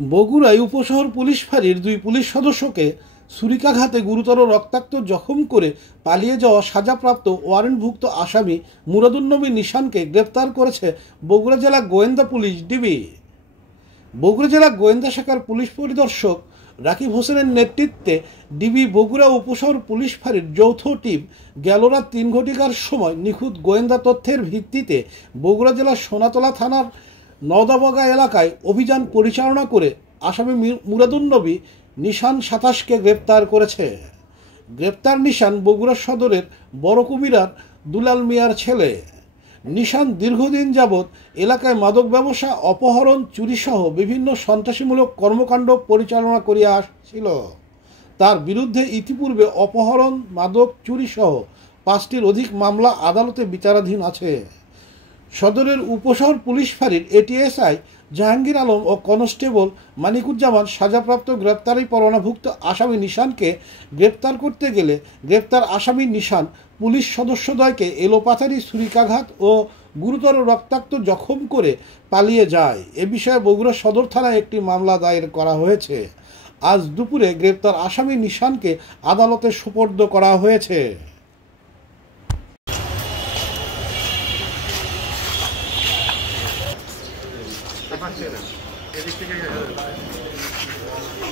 বগুড়ায় উপশহর পুলিশ ফাঁড়ির দুই পুলিশ সদস্যকে ছুরিকাঘাতে গুরুতর রক্তাক্ত জখম করে পালিয়ে যাওয়া সাজাপ্রাপ্ত ওয়ারেন্টভুক্ত আসামি মুরাদুন্নবী নিশানকে গ্রেপ্তার করেছে বগুড়া জেলা গোয়েন্দা পুলিশ ডিবি। বগুড়া জেলা গোয়েন্দা শাখার পুলিশ পরিদর্শক রাকিব হোসেনের নেতৃত্বে ডিবি বগুড়া উপশহর পুলিশ ফাঁড়ির যৌথ টিম গেল রাত ৩ ঘটিকার সময় নিখুঁত গোয়েন্দা তথ্যের ভিত্তিতে বগুড়া জেলার সোনাতলা থানার নওদাবাগা এলাকায় অভিযান পরিচালনা করে আসামি মুরাদুন্নবী নিশান ২৭কে গ্রেপ্তার করেছে। গ্রেপ্তার নিশান বগুড়া সদরের বড় কুমিরার দুলাল মিয়ার ছেলে। নিশান দীর্ঘদিন যাবৎ এলাকায় মাদক ব্যবসা, অপহরণ, চুরিসহ বিভিন্ন সন্ত্রাসীমূলক কর্মকাণ্ড পরিচালনা করিয়া আসছিল। তার বিরুদ্ধে ইতিপূর্বে অপহরণ, মাদক, চুরিসহ ৫টির অধিক মামলা আদালতে বিচারাধীন আছে। সদরের উপশহর পুলিশ ফাঁড়ির এটিএসআই জাহাঙ্গীর আলম ও কনস্টেবল মানিকুজ্জামান সাজাপ্রাপ্ত গ্রেপ্তারি পরোয়ানাভুক্ত আসামি নিশানকে গ্রেপ্তার করতে গেলে গ্রেপ্তার আসামি নিশান পুলিশ সদস্যদ্বয়কে এলোপাথারি ছুরিকাঘাত ও গুরুতর রক্তাক্ত জখম করে পালিয়ে যায়। এ বিষয়ে বগুড়া সদর থানায় একটি মামলা দায়ের করা হয়েছে। আজ দুপুরে গ্রেপ্তার আসামি নিশানকে আদালতে সোপর্দ করা হয়েছে।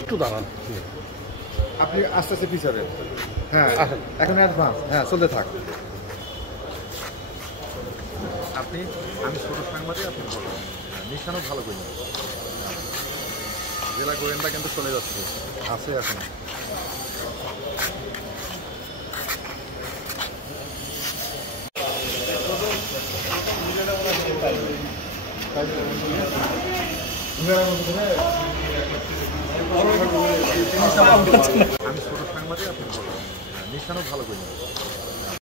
একটু দাঁড়ান, আপনি আস্তে আস্তে পিছাবে। হ্যাঁ, এখন অ্যাডভান্স। হ্যাঁ, চলতে থাক। আপনি, আমি ছোট সাংবাদিক, আপনি বলুন। নিশানও ভালো করি না, জেলা গোয়েন্দা কিন্তু চলে যাচ্ছে, আছে এখন। আমি ছোট সাংবাদিক, আপনি বলুন। নিশানও ভালো করি না।